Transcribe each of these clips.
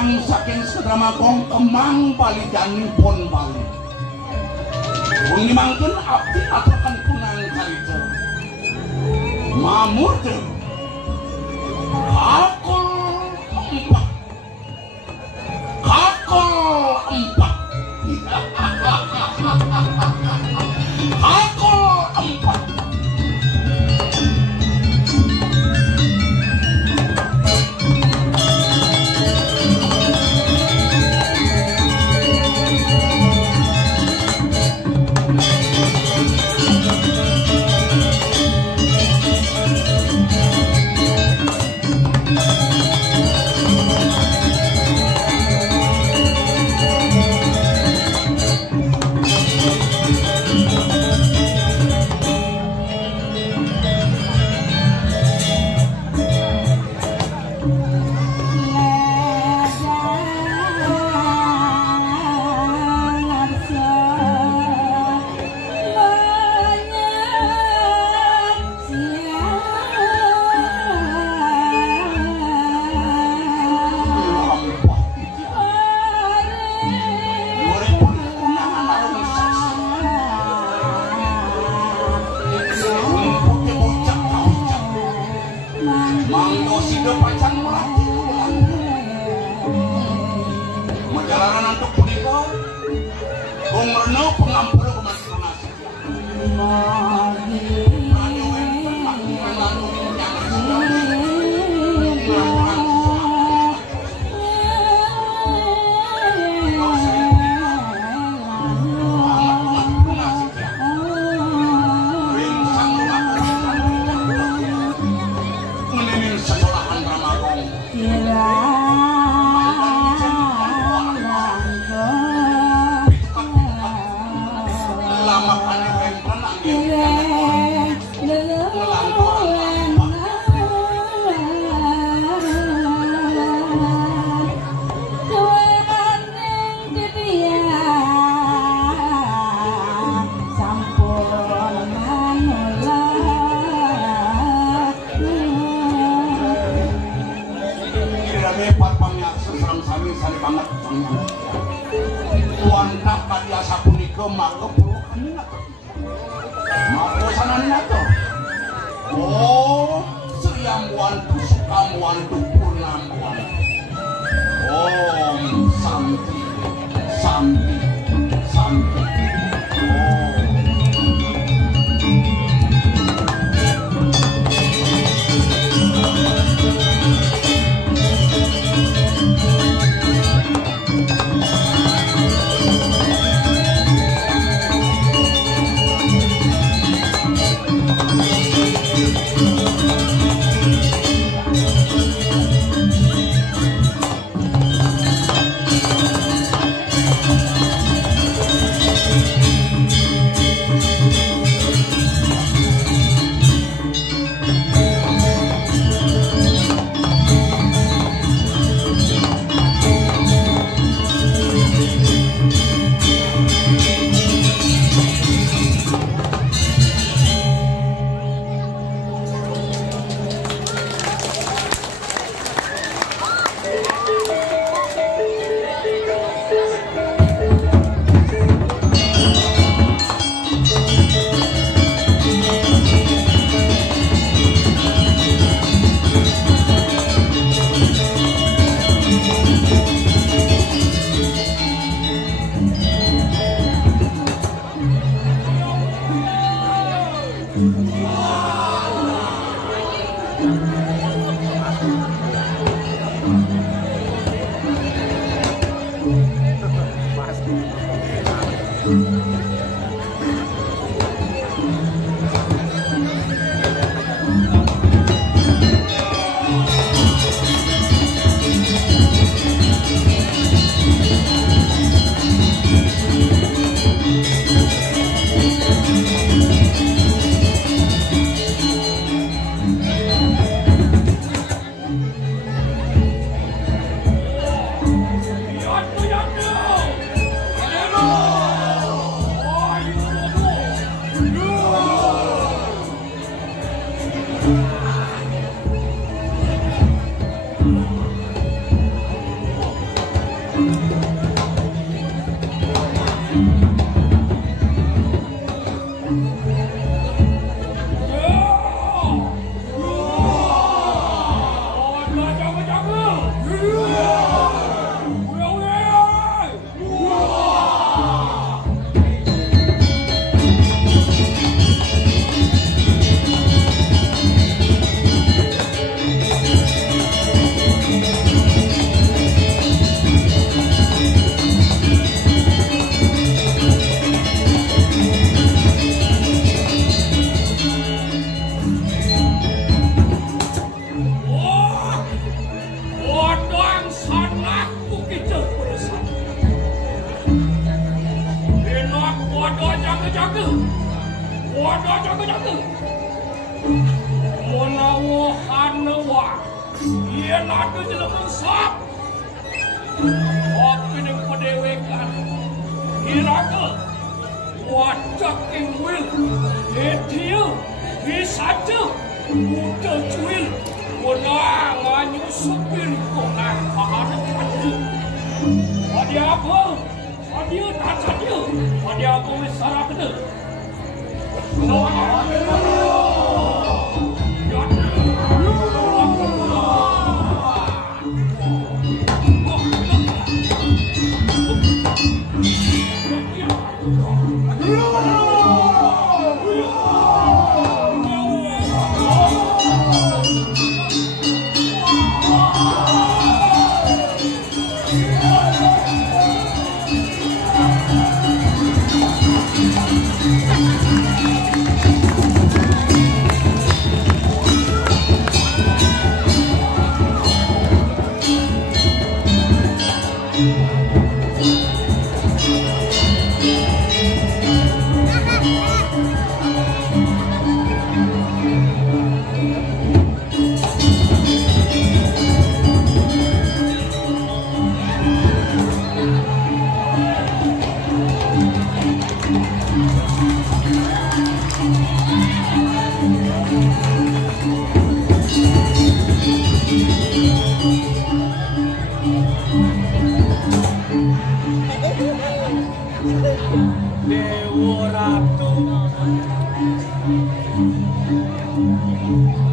Yang saking Sedramakong kemang Balijan pon Bali. Wong dimangkeun abdi aturaken kunang carita. Mamur teu. Kakol empat. Kakol empat. Kakol empat.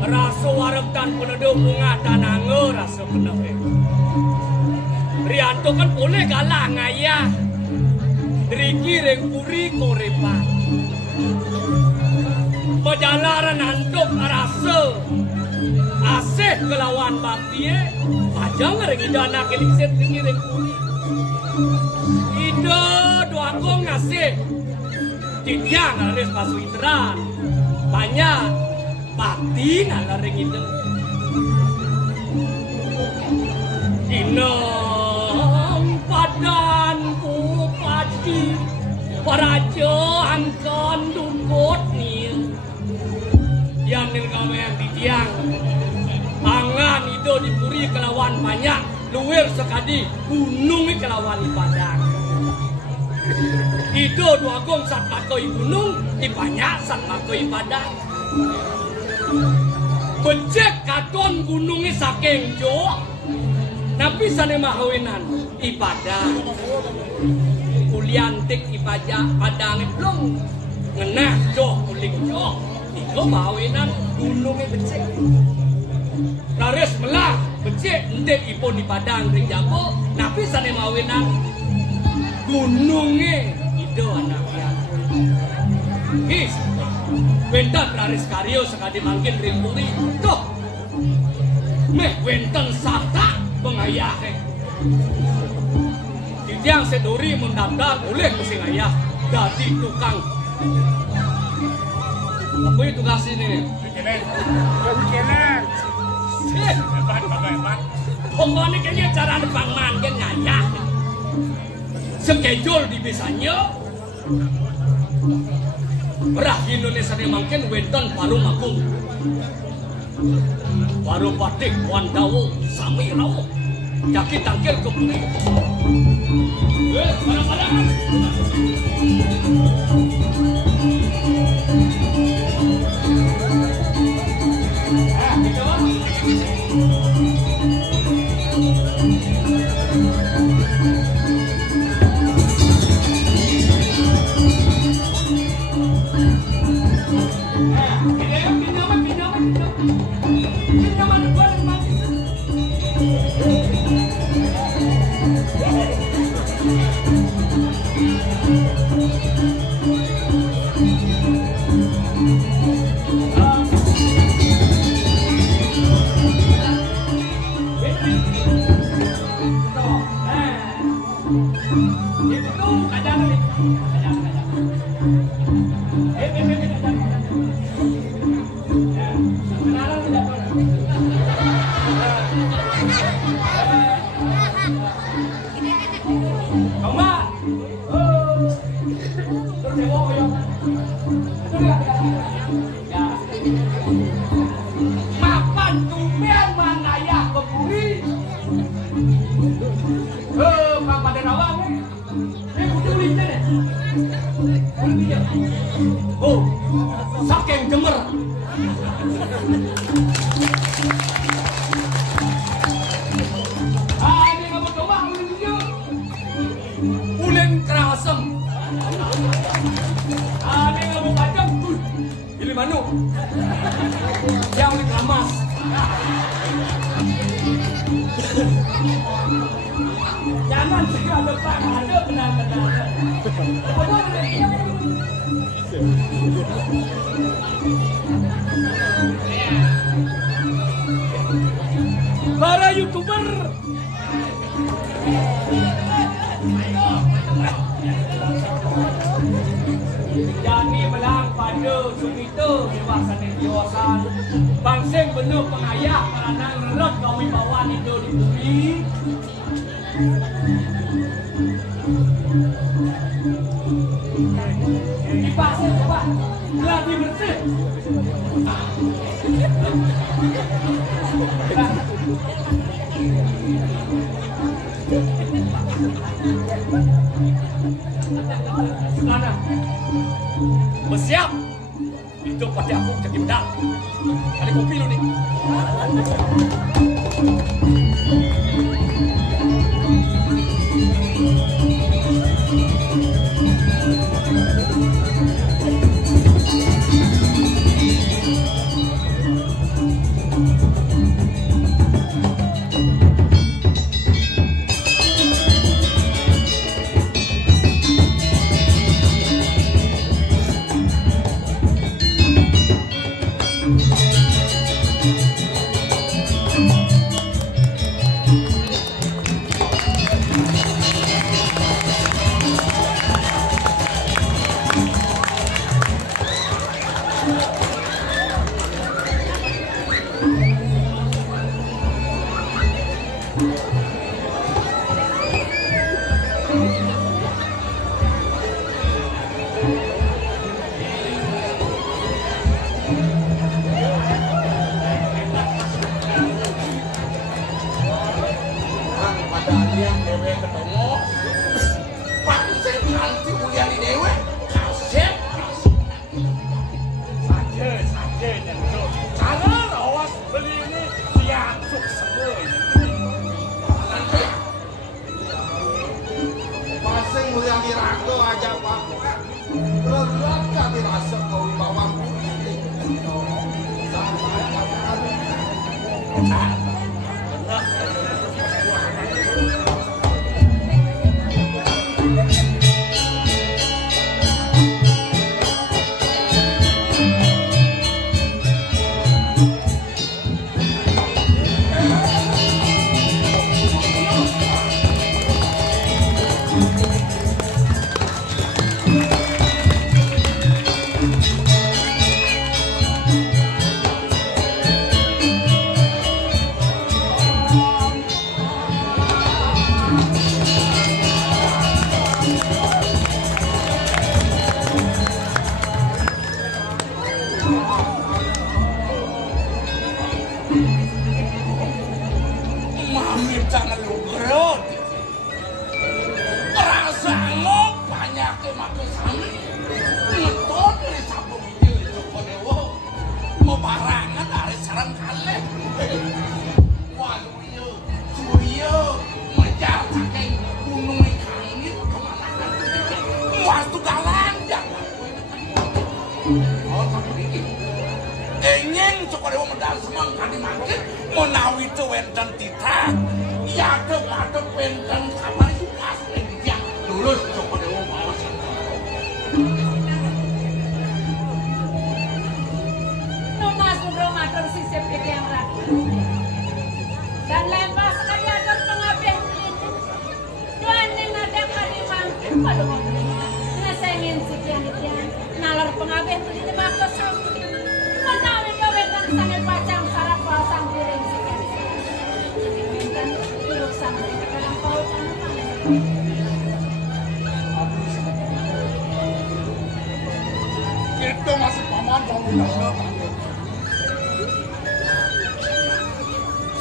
Raso wareg tan penduduk bunga tanangge raso penehe. Rianto kan boleh galah ngayah. Driki reng puri korepan. Pejalaran antuk rasa. Asih kelawan baktie. Pajang reng idana kelikset driki reng puri. Ida doagong ngasih. Tidiang ngaris pasuitran. Banyak bakti ngalaring itu. Inam padanku pati paraja angkan dukut ni. Yang nilgawe yang tidiang. Angan itu dipuri kelawan banyak. Luwir sekadi gunung kelawan padang. Itu dua gong sat makoi gunung, di banyak sat makoi padang. Becek katon gunungnya saking jo, tapi sana mahawinan ibadah. Kuliantik ibadah padang belum ngenah jo kuling jo. Itu mahawinan gunungnya becek. Laris melah becek entek ipon di padang ring jago, tapi sana mahawinan gunungnya itu anaknya. His, wenten laris karyo sekali mangkin ring puri. Tuh, meh wenten sata pengayahe. Tidiang seduri mendaftar boleh pusing ayah jadi tukang. Apa itu tugas ini? Bikinan. Hebat. Pokoknya kayaknya cara depan mangkin ngayah. Schedule di bisanya berah Indonesia ni mungkin wenten paru makung paru batik wandawo sami rawo jaki tangkil ke puri barang-barang gitu Oh, saking gemer. Ini kamu coba ulingnya. Uling kerasem. Ini kamu kacang tuh. Pilih manu. Yang uling ramas. Jangan segera depan ada benar-benar. Para YouTuber Jani belang pada sumito dewasan yang diosan bangseng benuh pengayak karena ngerot kami bawaan itu di bumi di pasir coba lagi bersih Mana? Bersiap. Itu pasti aku jadi bedak. Ada kopi lu nih. Waluyo, suyo, menjar saking Joko Dewa medal semang kadi mangkin menawi itu wenten titah yadep wenten kapan itu asli dia lulus Joko Dewa mau Nona sudah matur sisip yang rapi dan lempar sekali ada pengabeh tuan yang ada kali mangkin pada waktu ngasengin sekian nalar pengabeh beli di makos menawi kawetan sangat pacang sarap pasang piring sekian dan urusan dalam pautan itu masih paman pembilang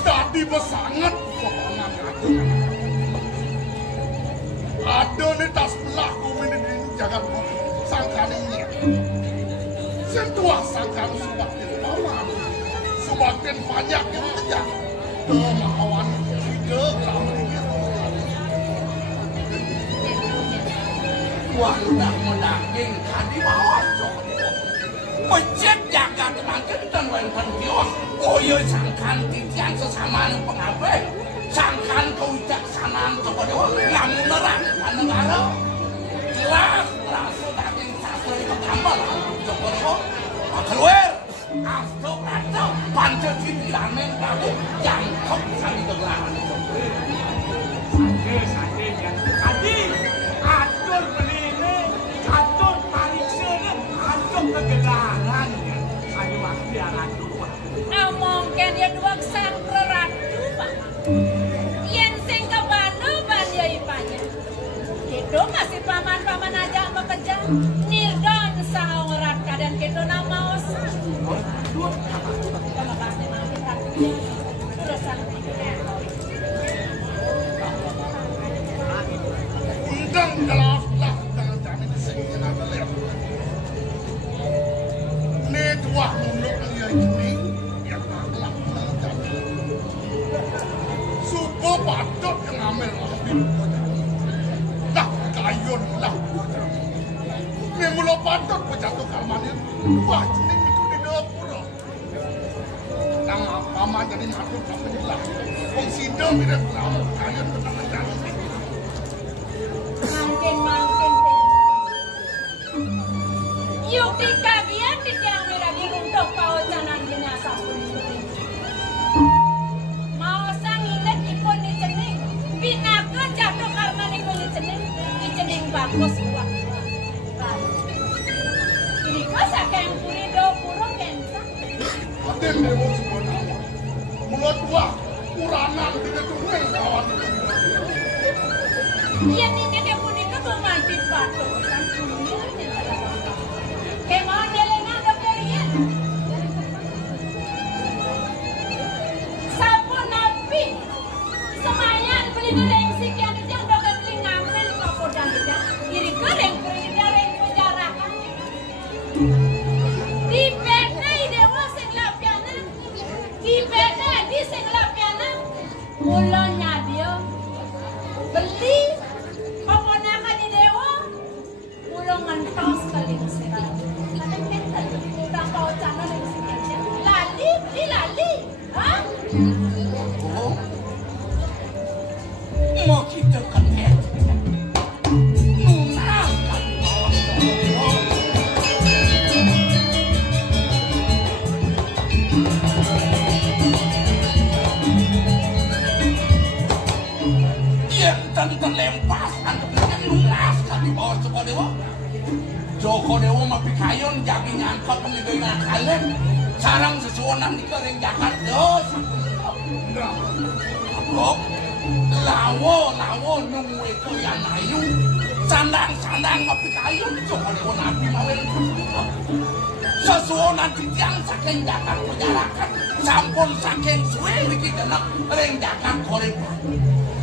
tadi besangat potongan aku ada nih tas pelaku ini jangan sangkaninya sentuh sangkan semakin paman semakin banyak yang kejar kemauan ke lamanya wanita mendaging tadi bawah Mecet jaga temangkin dan wenten kios koyo sangkan titian sesama pengabeh sangkan kewijaksanaan Joko Dewa namun nerang dan negara jelas rasa daging sasri kegambar Joko Dewa keluar asto prato panca citiane prabu jangkok sani tegelaran Sate yang tadi atur beli ini atur pariksa ini atur kegelaran ayo waktu yang atur mungkin dia dua kesan ratu pak yang sing kebanu bandia ipanya itu masih paman-paman aja bekerja nirdon sang ngerat kadang kita nama osah sama pasti makin ratunya sudah sangat undang gelas jangan jamin disini ada lihat ini dua muluk dia ini yang gelap suku patut yang ambil ambil dah kayun lah ini mulut patut berjatuh kalmannya wah jenis itu di dapur nama paman jadi ngatur kamu jelas wong sidang tidak tahu kayun benar-benar makin yuk dikagian di tiang merah diruntuk paucanan jenazah pun mau sang inget ipun di cening binaka jatuh karena di cening bagus buat ini kau sakang puri do puro kensa Aden demo semua nama mulut dua kuranan tidak tunai kawan iya ini dia pun itu memantik batu kan kemauan jelena dokternya sapu nabi semayan beli goreng sekian yang dokter beli ngambil kapodang kita kiri goreng goreng penjara di beda dewa sing lapiana di beda di sing lapiana mulanya dia beli apa di dewa mulung ngentos kali sekarang ada kita udah kau cana dari sekian lali beli lali hah mau kita kaget lunas kan yang tante lempas anaknya lunas kan di bawah Joko Dewa Joko Dewa mapi kayun jadi ngangkat pengidainan kalian sarang sesuanan di kering jakat dos Bro, lawo nunggu itu yang ayu sandang mapi kayun Joko Dewa nabi mawin sesuanan di tiang saking jakat penjarakan sampun saking suwe wiki denak ring jakat korepan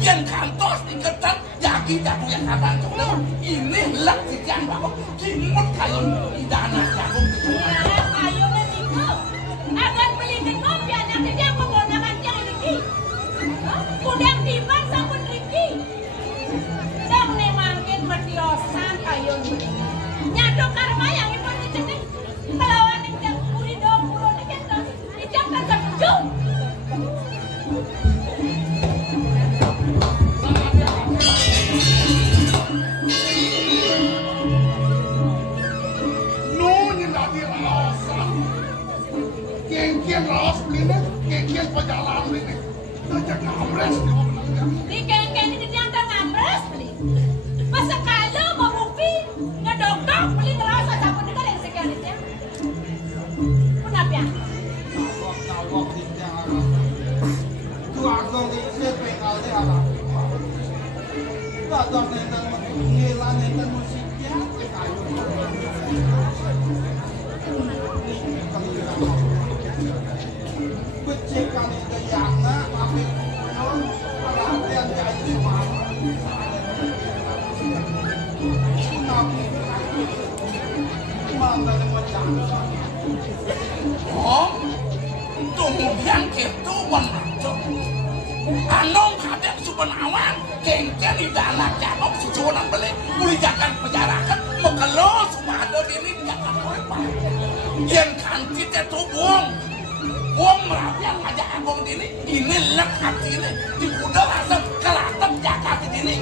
yang kantos diketan jagi jago yang kadang Joko ini lek di tiang bawa kimut kayun idana jagung iya ayo meniko akan belikan kopi anak dia menggunakan yang ini kudang timbang sampun Riki dan memangkin mediosan kayu nyadok karma yang ipun dicenik melawan yang puri do puro ini kan Oh, kemudian itu menantu. Anong kadang subenawan, kengken di dalam jawab sejualan beli, muliakan penjarakan, mengkelos ada diri jangan lupa. Yang kanti itu buang merapian ngajak agong ini lekat ini, di kuda rasa kelatap jakat ini.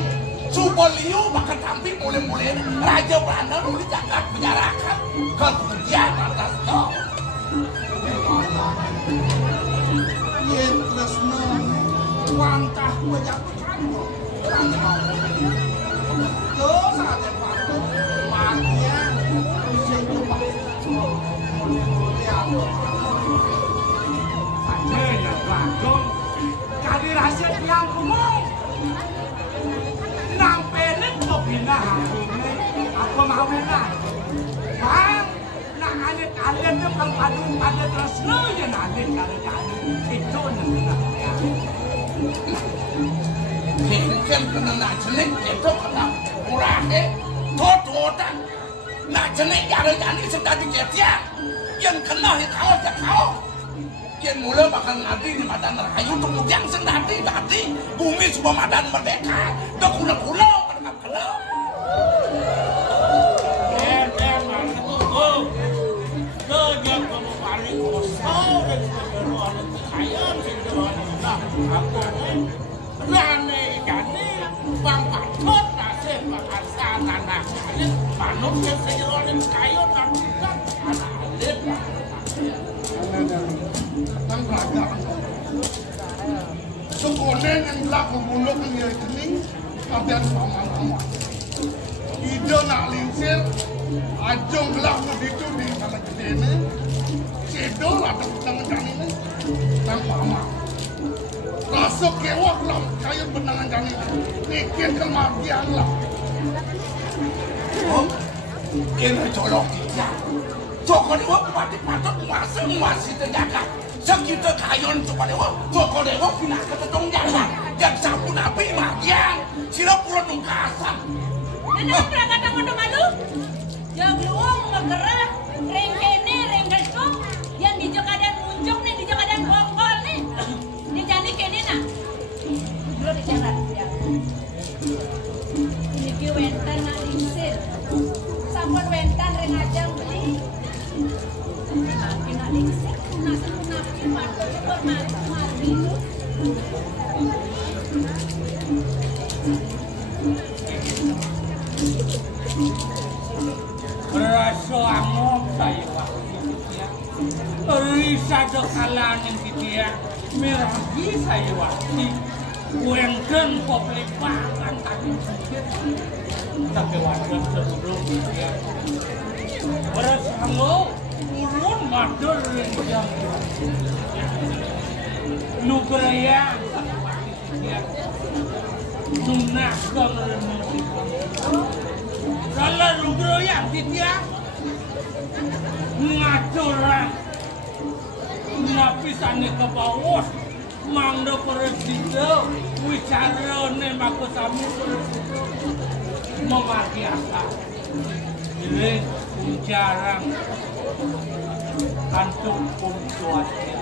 Suboliu bahkan tampil mulai-mulai Raja Belanda dulu jagat penjarakan kemudian atas itu yang tresna wantah menjatuhkan terus ada patut magia bisa coba Saya yang bagong kali rahasia yang kumau nampelit mo pinahangin ako mawala bang naalit-alit yung ang padung-alit rasno yan alit kali-kali ito na nangyayari kengken kena nak jenik itu kena murahe tot-totan nak jenik jari-jari sudah diketiak yang kena kau ya kau yang mulai bakal nanti di Madan Rahayu kemudian sendati bumi sebuah Madan merdeka dah kula-kula pada kena Sejak kamu paling kosong dan sebenarnya kekayaan sebenarnya aku rane gani bang patut nasib bahasa tanah alit manut yang sebenarnya kaya dan bukan anak alit tang raga sekolah yang berlaku buluk yang kening ada sama-sama ide nak lingsir ajong gelap begitu di sana kedene cedol ada benangan ini tanpa amat rasa kewak lah kayu benangan ini bikin kemagian lah oh kena colok dia Joko dewa patut masing-masing terjaga sekitar kayon coba dewa Joko dewa pindah ke tetong jaga yang sapu nabi magian sila pura nungkasan Nenek pernah kata ngomong malu? Yang luang ngegerak, rengkene, rengkesong, yang di Jokadan muncung nih, di Jokadan bongkol nih, di jani kene nak, belum dicatat ya. Ini wentan nak lingsir, sampun wentan rengajang beli, makin nak lingsir, napi mantu mati lu. Berasa angop saya waktu Risa dekalan yang dia meragi saya waktu Wengken pelipakan tadi sedikit tapi waktu sebelum dia berasa angop ulun madur yang nugraya Nunak kemerenung kalau nugraya dia ngaturan napisane ke bawah mangdo presiden wicara ne mako sami memakiasa ini jarang kantung kumsuatnya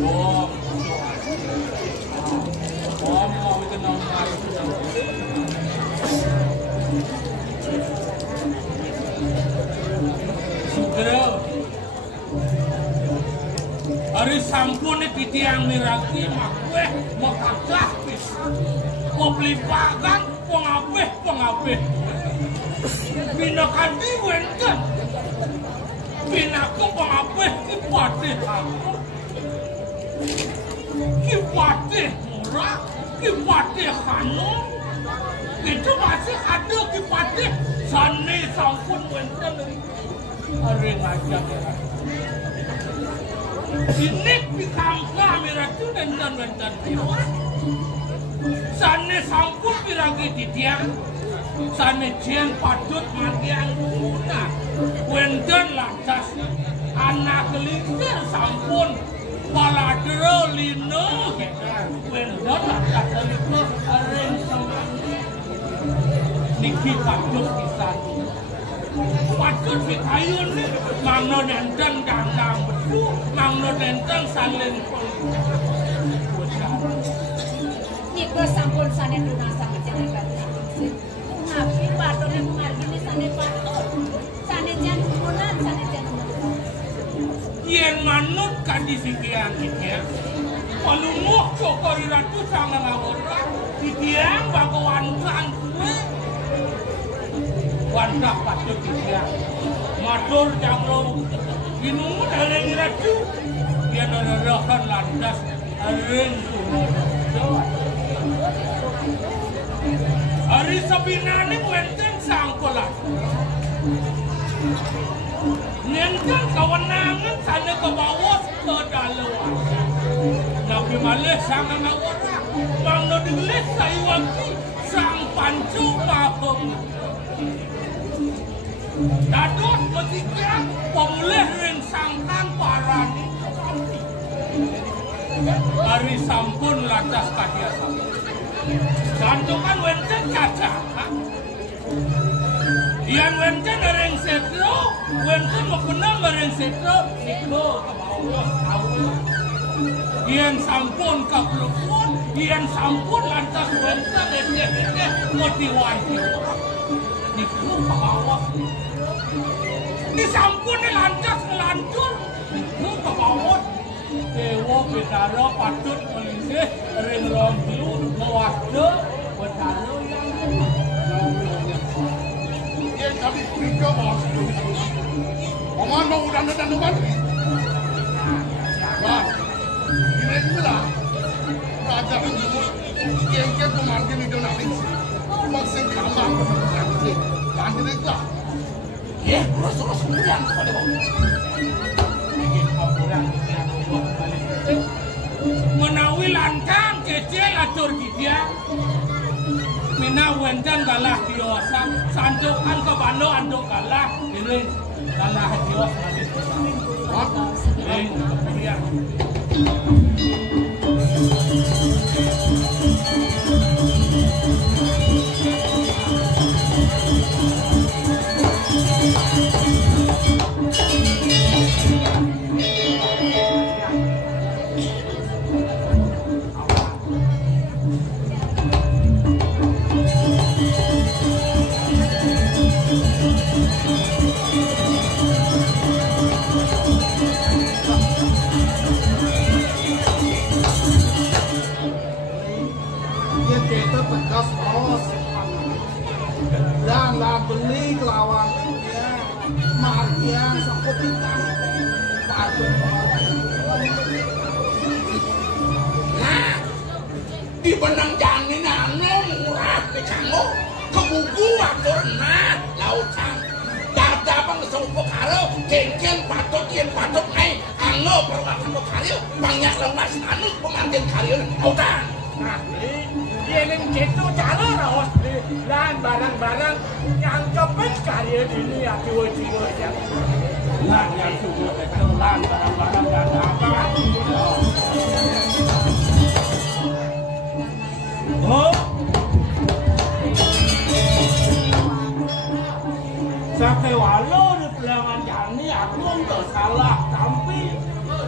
mau itu nomor Sugro hari sampun titiang miragi makwe mau kakak pisan mau beli pagan pengabeh binakan diwenten binaku pengabeh kipatih murah kipatih kanu itu masih ada kipatih sani sampun wenten hari ngajak ini di kampung merah itu dan wenten Sane sampun piragi didiang. Sane jen patut mandiang guna. Wenden lantas anak kelintir sampun. Paladro lino. Wenden lantas lino. Aren semangat. Niki patut pisan. Patut pitayun ni. Mangno nenten gandang bedu. Mangno nenten saling Niko sampun sane lunasang jenengan. Nabi patone margine sane patut. Sane jan gunan sane jan. Yen manut kadisikian iki. Palumuh cokori ratu sang ngawora. Didiang bakawan sang kuwe. Wandah patut didiang. Matur jangro. Inumu dereng ratu. Yen rohan landas areng kuno. Hari sabinane wenten sangkolan. Nentang kawenangan sana ke bawah ke daluan. Nabi malih sang ngawora. Mangno digelis sayuwaki sang pancu mahum. Dados ketika pemulih ring sangkan parani. Hari sampun lantas kadiasa. Santukan wenten kaca. Yang wenten ring setro, wenten mekena ring setro, niko ke bawah Allah. Yang sampun ke pelupun, yang sampun lantas wenten ete motivasi. Niko ke bawah. Di sampun lantas ngelancur, niko ke bawah. Dewa Bedara patut melisih ring rombiu mewasde Bedara yang kami kuriga bos. Oman mau udah dan bantri. Wah, ini pula raja itu yang kita mandi itu nanti. Maksud kambang nanti itu lah. Ya, terus kemudian pada bos. Menawi lantang kecil atur didiang. Mina wenten galah diosa. Sandukan ke bano anduk galah. Ini galah diosa. Ini kemudian. Dan lah beli lawan Marian seperti nah di benang janin anu murah kecanggu kebuku atur nah lautan dada pangsung pokaro kengken patut yen patut ai anu perwakilan pokaro banyak lemas anu pemantin kalian lautan nah yang gitu cara rawat dan barang-barang yang cepet karya ini ya jiwa-jiwa yang nah yang sudah ketelan barang-barang dan apa oh sampai walau di pelangan jani aku nggak salah tapi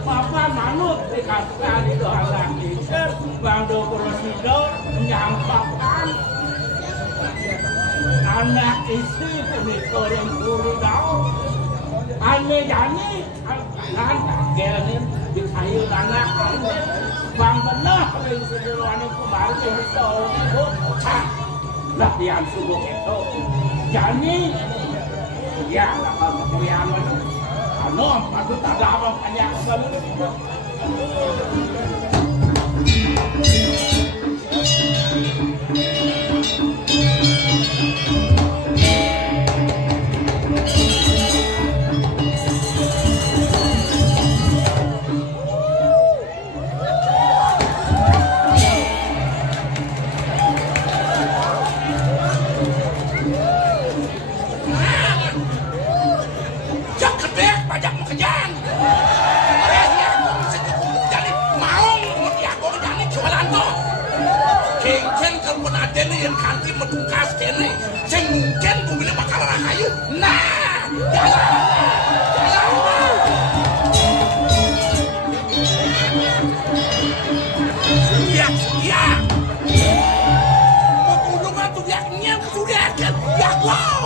papa manut dikasih itu anak teacher bando kurosido menyampaikan anak istri pemikir yang guru tahu ane jani anak gelin di kayu tanah bang benar paling sederhana ane kubaru itu latihan subuh itu jani ya lah kemudian anu patut ada apa banyak sekali yen kanthi medungkas kene sing mungkin bumine bakal rahayu. Nah, ya. Pagulungan tu yaknya sudah kan. Ya Allah.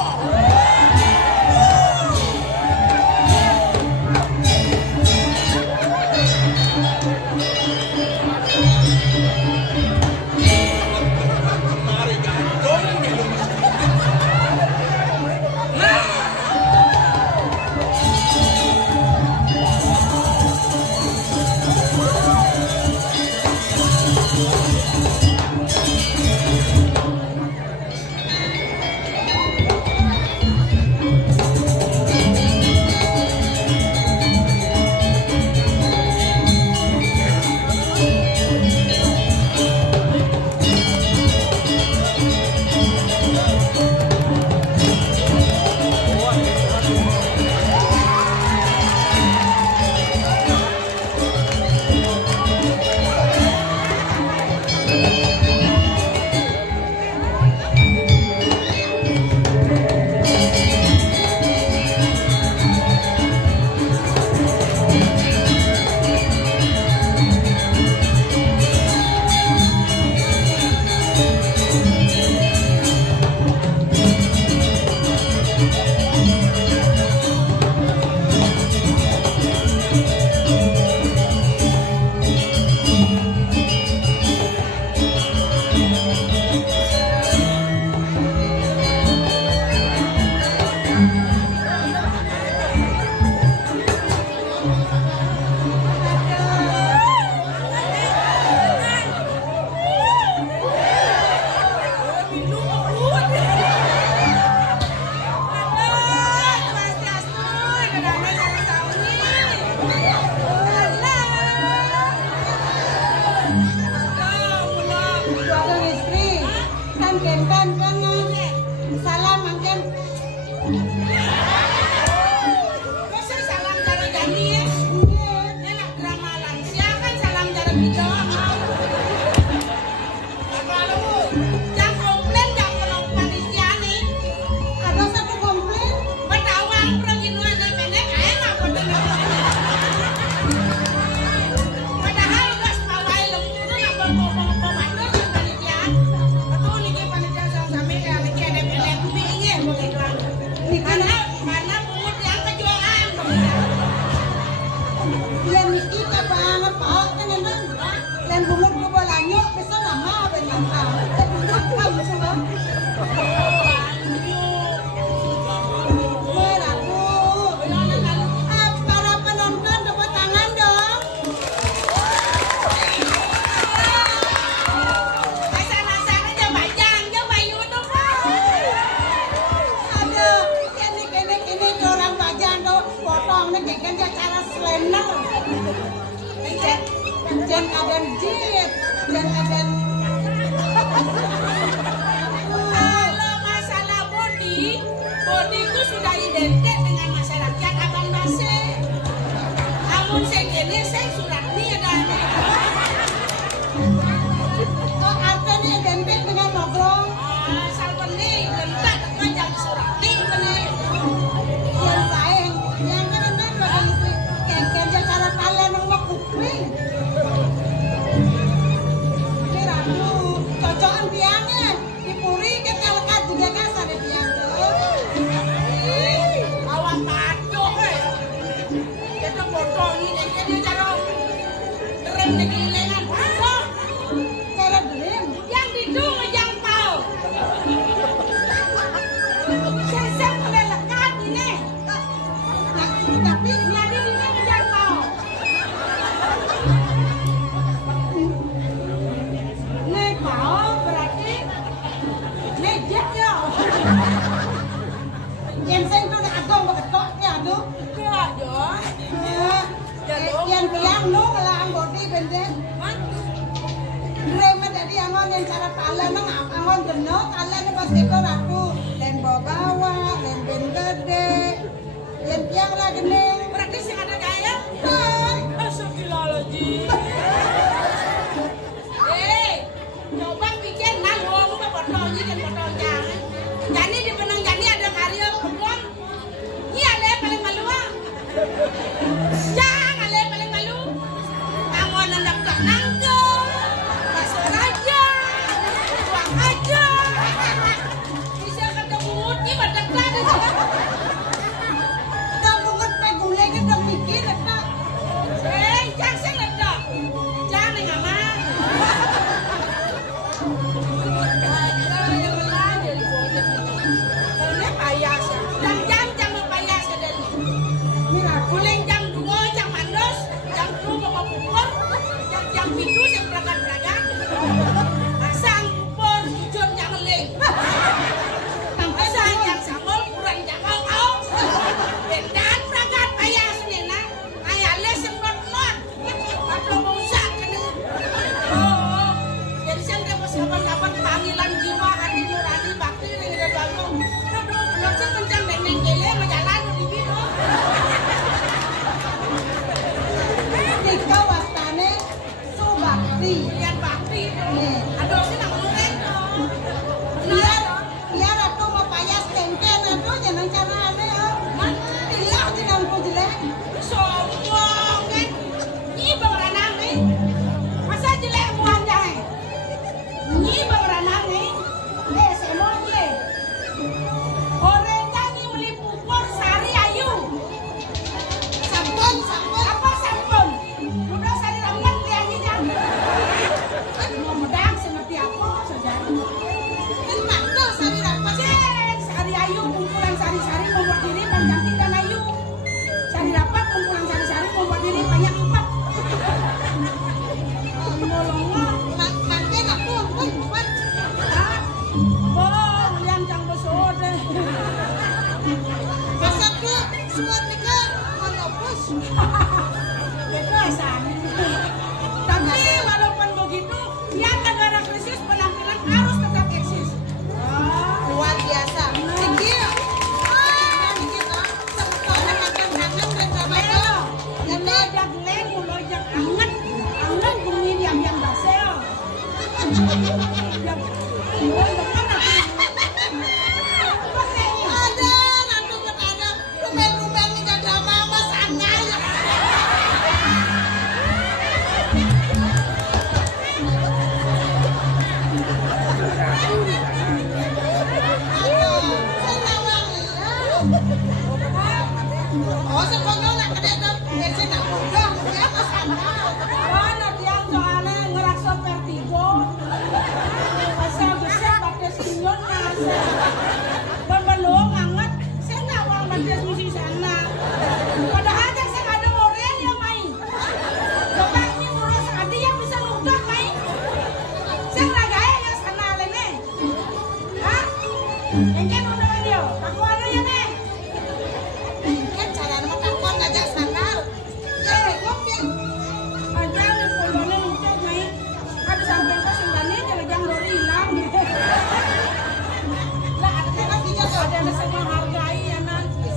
Kalau masalah body itu sudah identik dengan masyarakat Abang Base. Namun segini saya sudah ada. Oh, artinya identik dengan ngobrol. Asal benih, gentak macam surat benih. Yang saya, yang kan kerja cara kalian mau kuping. Cocokan biangnya dipuri ke telekat juga kasar deh biang Awak paduh kita bodoh ini dia cara rem dengan bodoh cara dream yang didung yang tahu saya boleh lekat ini tapi jadi ini yang tahu nih kau berarti nih jet ya yang saya tuh nak agong berketoknya tuh yang biang lu kalau anggoti benda dream ada di angon yang cara pala nang angon geno kalian pasti kau aku dan bawa dan ben gede yang biang lah gede berarti sih ada gaya coba bikin nang ngomong bodoh ini Jani di Penang Jani ada karya kebun. Iya le paling malu ah. Jangan le paling malu. Kamu nendang tak nanggung. Masuk aja. Buang aja. Bisa ketemu di badak tadi. Dah bungut pegule kita mikir tak. Jangan sing ledak. Jangan ngama. Boleh jam 2 jam mandos, jam 2 bawa pupur, jam 7 yang berangkat-berangkat. Asang pupur, hujun yang ngeling. Asang yang sambal, kurang yang kau. Dan berangkat payah senena, ayah les yang not-not. Apa mau usah kena. Oh, jadi saya dapat kapan-kapan panggilan jiwa hati nurani bakti yang ada dalam. Aduh, belum saya kencang neng kele majalan di biru. Ikaw wastane subakti yang bakti aduh sih nak ngomongin biar aku mau payas tengken aduh jangan cara aneh iya jangan aku jelek sombong kan ini bang nih masa jelek buang jangan ini bang nih semuanya orang nyanyi beli pupur sari ayu sampun apa sampun udah sari ramen liannya jangan mau medang seperti apa saudara ini mana sari ramen sari ayu kumpulan sari-sari membuat diri panjang dan ayu sari rapat kumpulan sari-sari membuat diri banyak empat ngolongnya makin aku empat oh yang jangan besode masa ku semua tiga menopus itu asal. Tapi walaupun begitu, ya negara krisis penampilan harus tetap eksis. Luar biasa. Tinggi. Yang lojak leng, lojak anget, anget bumi yang basel. Ada, nanti ada rumen-rumen ini ada mama sana. Oh, sekolah nak kedai biasa nak mudah, siapa sana? Mana yang soalnya ngerasa vertigo, asal besar pakai sinyon nasa, berbelum hangat, saya nak uang batas misi sana. Padahal saya ada orang yang main, bapak ini murah sekali yang bisa ludah main. Saya nggak gaya yang sana lene, hah? Engkau udah dia, aku ada yang nih. Ada semua hargai ya nanti.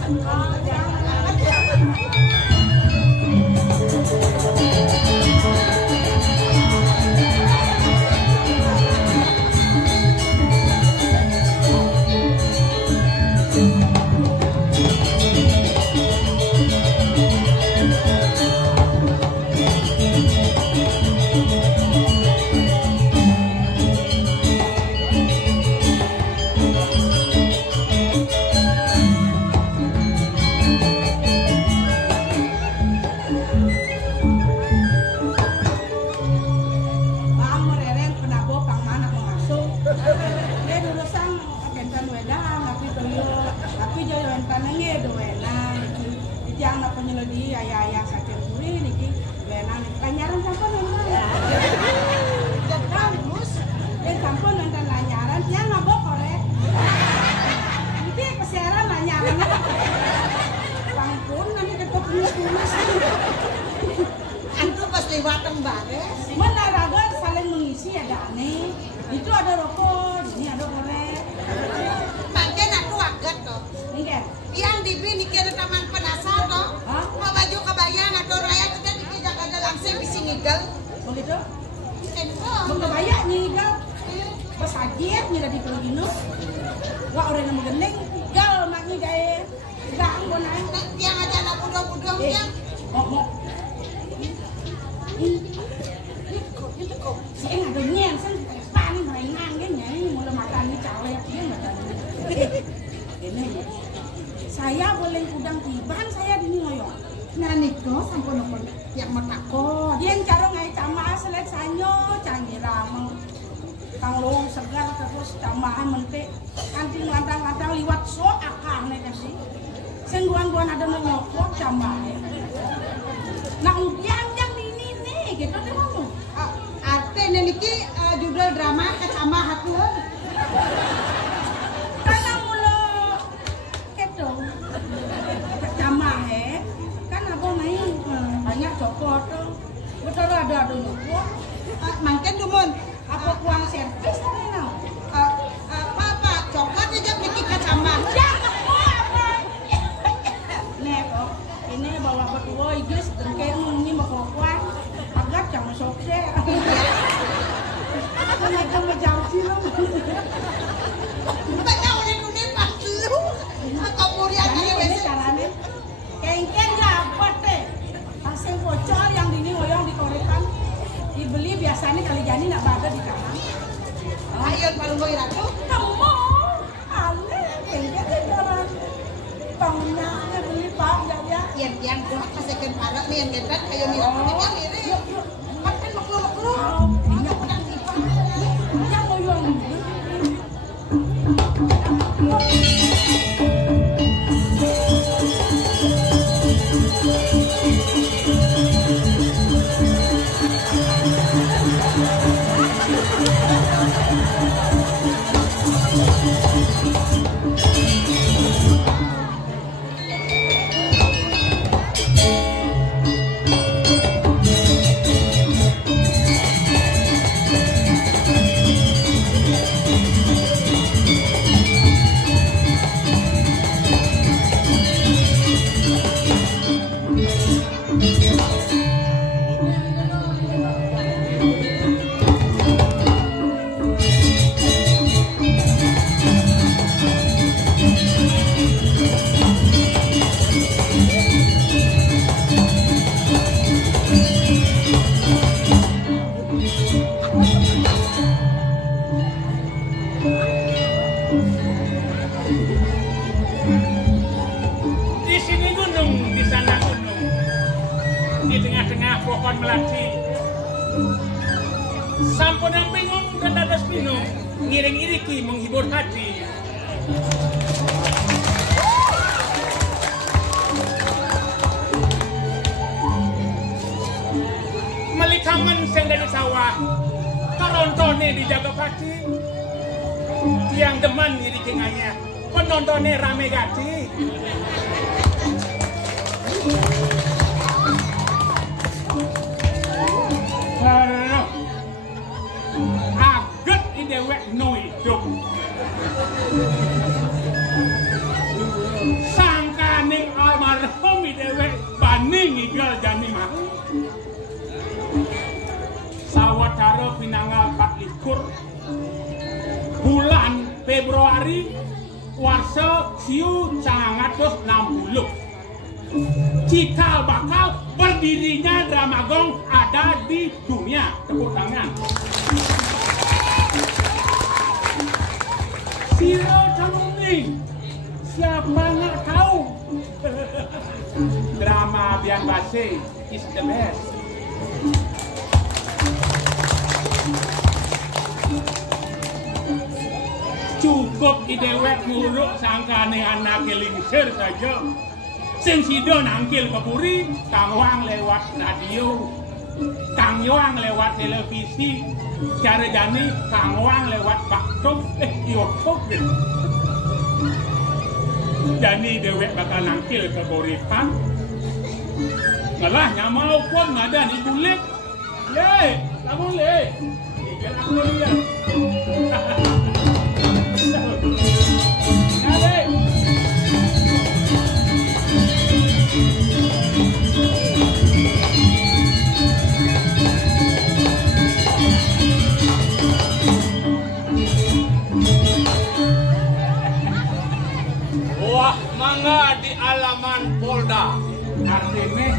Antu pas lewat bares, menaraga saling mengisi ada aneh. Itu ada rokok, sini ada korek. Makin aku agak toh. Enggak. Yang dibini kira taman penasar toh. Mau baju kebayang atau raya kita dikejar ada langsung bisa ngigel. Begitu? Mau kebayang ngigel. Pasajir ni dah dikelino. Gak orang yang menggening, gal makni gaya. Gak anggon naik. Tiang aja nak budong-budong tiang. Mok. Ini kok. Saya ada nyen, saya pan mainan kan nyai mulai makan ni calek dia macam ini. Saya boleh udang tiban saya di ngoyong. Nah niko sampun nopon yang matakot. Dia caro ngai cama selet sanyo canggirang. Tanglong segar terus camahan mentik. Anting lantang-lantang liwat so akang nih kasih. Sengguan-guan ada nyokot camahan. Nah udian yang ini nih gitu deh kamu. Ate neniki judul drama kecama hatuan. Karena mulu keto kecama kan apa main banyak copot tuh. Betul ada nyokot. Mangken dumun apa uang servis nih nau? Apa coklat aja bikin kecama. Jangan apa. Nih kok ini bawa berdua igis tengkeng ini mau kuat. Agak jangan sokse. Kamu jauh sih lo. Tanya unik pasti lu. Kamu lihat ini wes caranya. Kengkeng dapat deh. Hasil bocor yang dini ngoyong dikorekan. Dibeli biasanya kali jani nak ada di kanan. Ayo paling boy ratu. Kamu ale kengkeng deh jalan. Tongnya beli pak ya. Yang gua kasihkan parak nih yang getat kayak mirip yang mirip. Makan maklu. Ini pedang tipa. Yang ngoyong. Pohon melati sampun yang bingung dan dadas bingung ngiring-iriki menghibur hati melikamen sing dari sawah karontone dijaga pati tiang demen ngiriki nganya penontonnya rame gati aget i dewek no hidup sangkaning almarhum i dewek baning igal jani mah sawatara pinanggal 24 bulan Februari warsa siu 960 cikal bakal berdirinya Dramagong ada di dunia. Tepuk tangan. Siro Camuning, siapa nggak tahu? Drama Bian Base is the best. Cukup idewek muruk sangkane anak lingsir saja. Sing sido nangkil kepuri, Kang Wang lewat radio, Kang Yoang lewat televisi, cara jani Kang Wang lewat baktok, YouTube. Jani dewek bakal nangkil kepuripan, ngalah nyamau pun ngada di kulit, le, kamu le, jangan aku lihat. Ngade. bangga di alaman Polda. Artinya,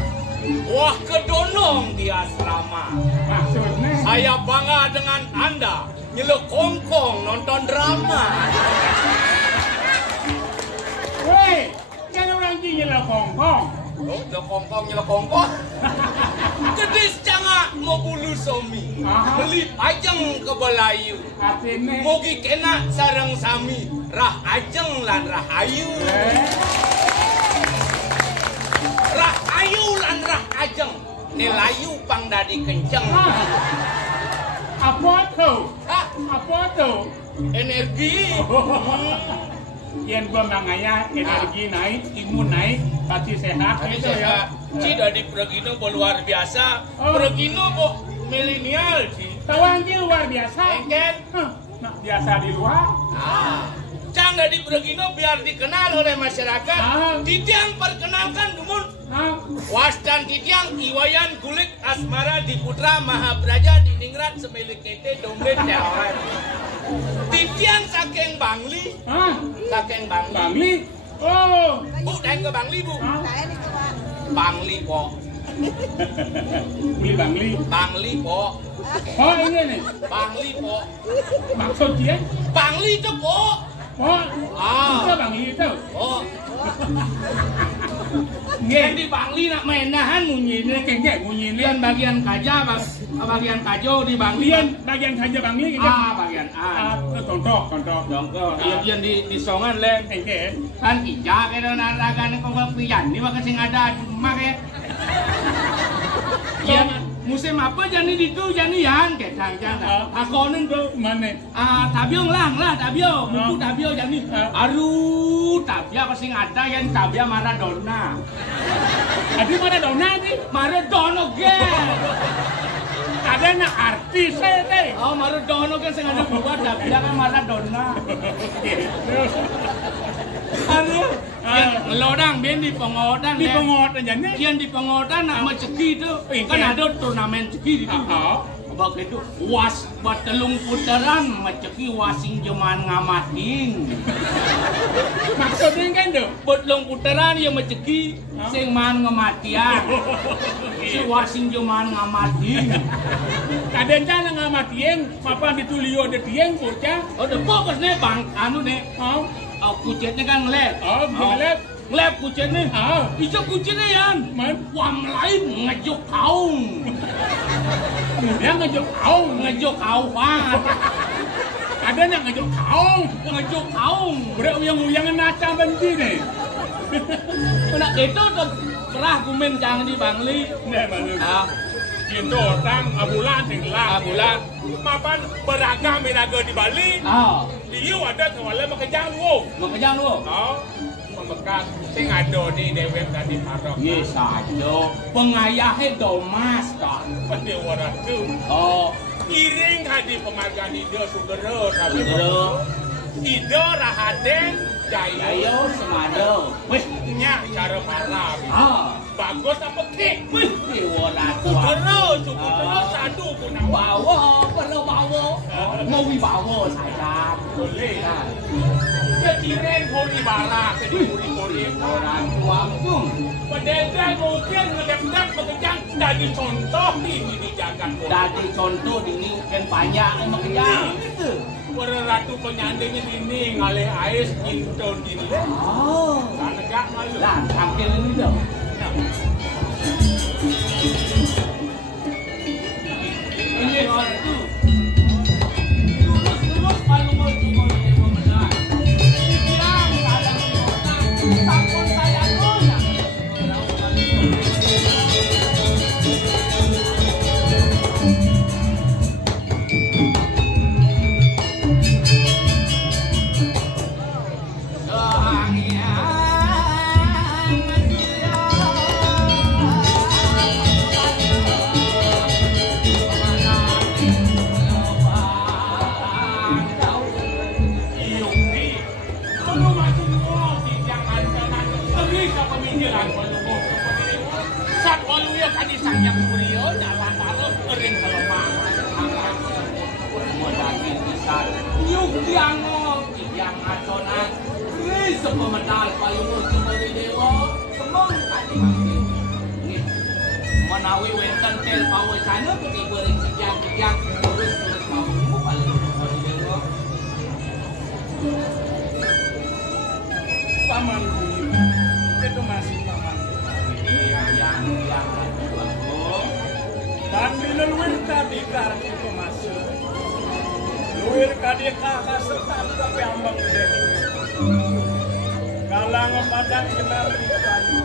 Wah kedonong di asrama. maksudnya, Saya bangga dengan Anda nyeluk kongkong nonton drama. weh, jangan orang gini lah kongkong. Oh, nyeluk kongkong. Kedis cangak mau bulu somi. Aha. Beli pajeng ke Belayu. Artinya, Mogi kena sareng sami. Rah ajeng lan rah ayu. Rah ayu lan rah ajeng. Nilayu pang dadi kenceng. apa tuh? Hah? Apa tuh? Energi. Yang gua mangaya energi naik, imun naik, pasti sehat. Ini Itu saya Ci dari Pregino luar biasa. Oh. Pregino kok milenial Ci. Tawang dia luar biasa. Engken. Nah, biasa di luar. Cang dari Pregino biar dikenal oleh masyarakat. Titiang perkenalkan dumun. Was dan Titiang Iwayan Kulik Asmara di Putra Mahabraja di Ningrat Semilik Kete Dompet Jawan. Titiang saking Bangli. Saking Bangli. Bangli. Oh. Bu, dan ke Bangli Bu. Saya nih coba. Bangli po. Beli Bangli. Bangli po. Oh ini nih. Bangli po. Maksud dia? Bangli itu po. Oh. Itu Bangli itu. Oh. Nggak. Di Bangli nak mainan munyinya Kengke bunyi lian bagian kaja bagian kajo di Bangli bagian saja Bangli gitu. bagian A Contoh. dongko yang di songan le Kengke. kan ija kena naragan kok pian ni wak sing ada cuma ke ya musim apa jani ditu jani yan ke tang akonen bro Mana? tabiong lah tabio buku tabio jani aru tabia apa sing ada yang tabia Maradona. Ada Maradona nih. Maradona ge. Adanya artis saya teh. Oh Maradona kan sing ada buat tabia kan Maradona. Aduh, ngelodang biar di pengodan Di pengotan jadi. Kian di pengodan nak ceki itu kan ada turnamen ceki itu. Begitu was buat telung putaran maceki wasing jeman ngamating. Maksudnya kan tuh. Buat telung putaran ya maceki sing man ngematian. Si wasing jeman ngamating. Kadang cara ngamatiin, apa ditulio de tieng bocah. Oh, the fokus nih bang, anu nih. Oh, kucetnya kan ngelep. Oh, ngelep. Ngelep kucetnya. Itu kucetnya yan. Wam lain ngejuk kaung. Dia ngejuk kaung. Ngejuk kauan. Ada yang ngejuk kaung. Ngejuk kaung. Udah uyang-uyangan nacang benci nih. Nah itu tuh kerah kumen jangan di Bangli. Nah, maksudnya. Itu orang abulan singlah. Abulan. Mapan beraga di Bali. Dia ada kewala makejang lu. Makejang lu. Memekat sing ada di dewek tadi parok. Yes aja. Pengayahe domas kan. Pasti orang tu. Iring hadi pemargaan ide sugero sabi. Ide rahaden jaya. Ayo semado. Wih, nya cara parah. Bagus apa kek? wih, ora Sugero sadu guna bawa, perlu bawa. Mau bawa saya. boleh. Keciren kori bala, kori Orang tuampung. Pendeta mungkin ngedep-dep bekejang dari contoh ini di jagat kota. Dari contoh ini kan banyak makejang. Para ratu penyandingnya ini ngalih ais nyintun ini. Nah, negak malu. Lah, tampil ini dong. Ini orang tu. Terus kalau mau menang. Yang kadang menang, takut saya goyang. Yang kurio dalam taruh kering kelemah. Modalnya besar. Yuk yang aconan. Chris. Sepemedal palungun Cukori Dewa semong kali mangke. Nggih. Menawi wonten tel pawecana pundi beuring sejak-sejak terus palungun Cukori Dewa. Paman itu masih paman. Iya yang dan biluwir tadi karena itu masuk. Luwir tadi kakak serta tapi ambang deh. Galang padang kenar di kayu.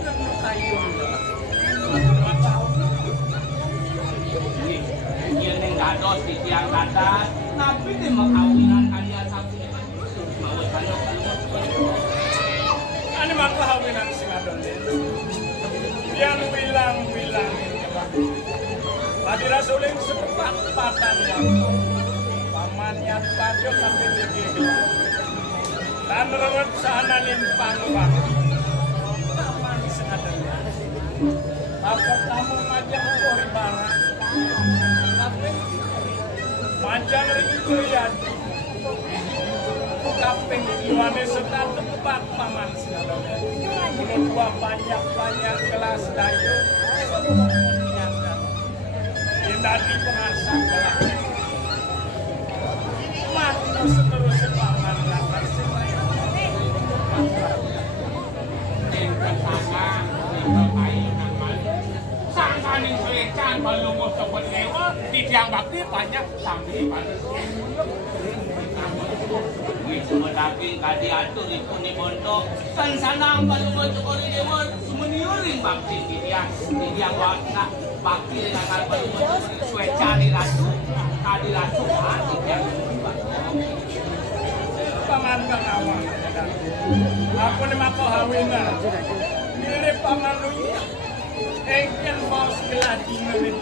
Kamu kayu. Iya neng gados di tiang kata, tapi di makawinan kalian satu mau tanya Ani makawinan sing adon. Yang bilang Tadi Rasulin setepat patan pamannya pajok sampai begini dan rawat sana limpang paman senadanya apa tamu majang kori barang tapi majang itu ya kaping luane serta tempat paman senadanya dua banyak kelas dayu tadi pengasah belah mati seterusnya paman latar semaya yang pertama lima kayu nang malu sangkaning serecan balungu sobat dewa di tiang bakti banyak sambil pada semua daging kadi atur ipun di bontok dan sanang balungu Cukori Dewa semeniuring bakti di tiang wakna bakti dengan kalbal sueca di rasu kadi rasu hati yang paman kang awang aku ni mako hawina mirip paman lu engken bos gelah dina ni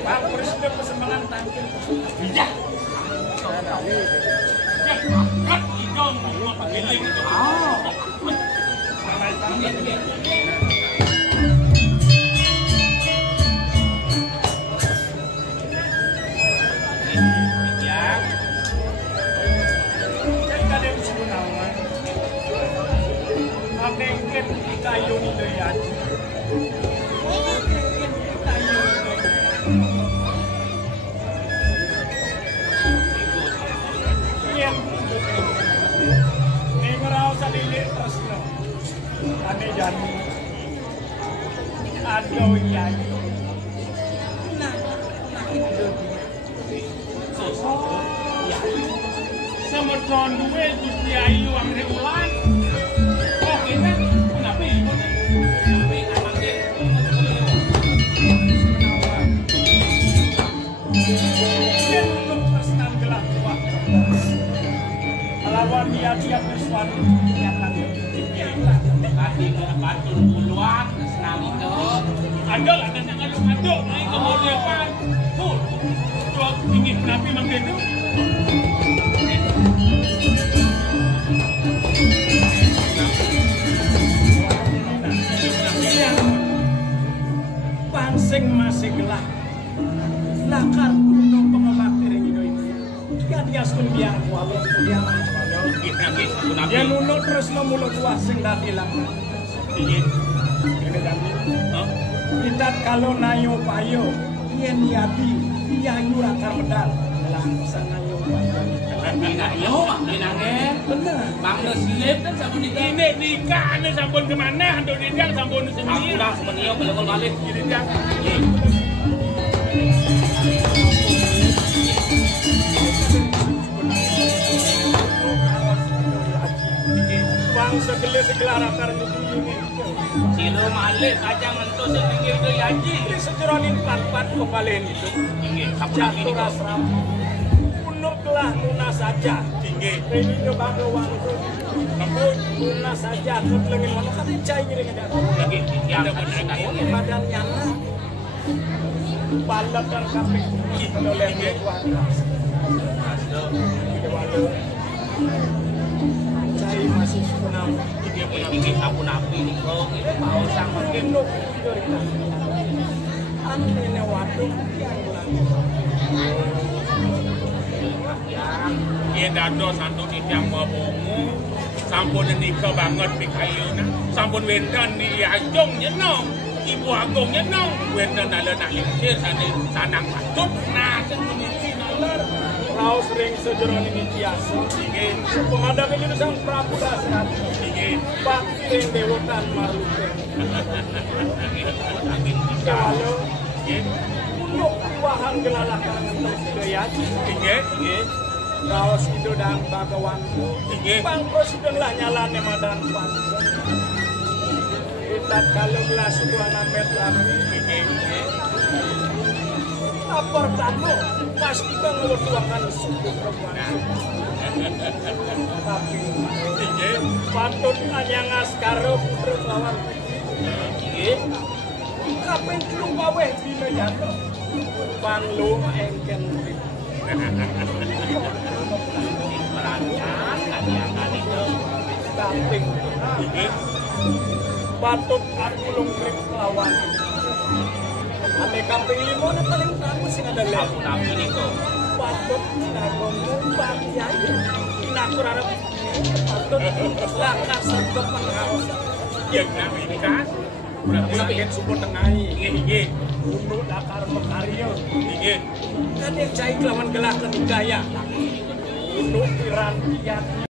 pak presiden persembahan tangkin iya ya kat idong mau pakai itu Mungkin kayu itu ya. Mungkin kayu itu. Iya. Ini merau salilir terus no. Ane jani. Aduh ya. Nah itu. Semeton duwe di ayu ang reulan. Kita kenapa ibu kenapa ikan dia belum tersenam gelap tua lawan dia bersuara nyata kadi batu puluhan senang itu ada lah dan jangan ada naik kemudian kan tuh coba ingin kenapa manggil itu pansing masih gelap lakar gunung pengebaktir ini ya dia sun biang kuala dia nuno terus memulut wasing dan hilang ini kita kalau nayo payo yen yati yayu akar medal dalam sana yo yo manginange bener bang silip kan sampun ini nikah ane sampun kemana untuk dindang sampun sendiri aku dah semenio belum balik dindang bang segelar akar ini silo malih kacang mentus sing pinggir itu yaji ini sejeronin pat-pat kepalen itu nggih jatuh rasram punuk kelah lunas saja tinggi ini coba waktu kamu lunas saja ketelengin mana kan cai gini kan nggih yang kayu badan nyala balap dan kapik kalau lembek warna cai masih sunam dia punya bikin aku napi nih kok itu mau sang makin nuk aneh waduk yang Iya dados santu yang mabungu sampun nika banget pikayuna sampun wendan ni ajong nyenong ibu agung nyenong wendan ala nak lincir sanang patut nah semeniki nalar Raus ring sejeron ini biasa. ingin Pemadam ini sang Prabu Dasrat. ingin Bakti ring dewotan Maruten. Kalau ingin untuk wahan gelalak karangan terus dayati. ingin Raus itu dan bagawan. ingin Bangko sedanglah nyalane madang panjang. Kita kalau gelas itu anak lagi. ingin Apa tamu pasti kan ngelutuakan suku perempuan. Tapi ingin patut hanya ngaskaro putra lawan. ingin Kapan tulung bawe bina jatuh. Panglu engken urip. Kaping ingin patut aku lungkrip lawan. Ane kaping 5 na paling tamu sing ada lek. tapi niko Patut nagomu pakyai. Inakurarap patut langkah serta pengawas. yang namanya kan berarti ingin support tengahi ingin Untuk dakar mekaryo. ingin Kan yang jahit lawan gelakan gaya. Untuk piran kiat.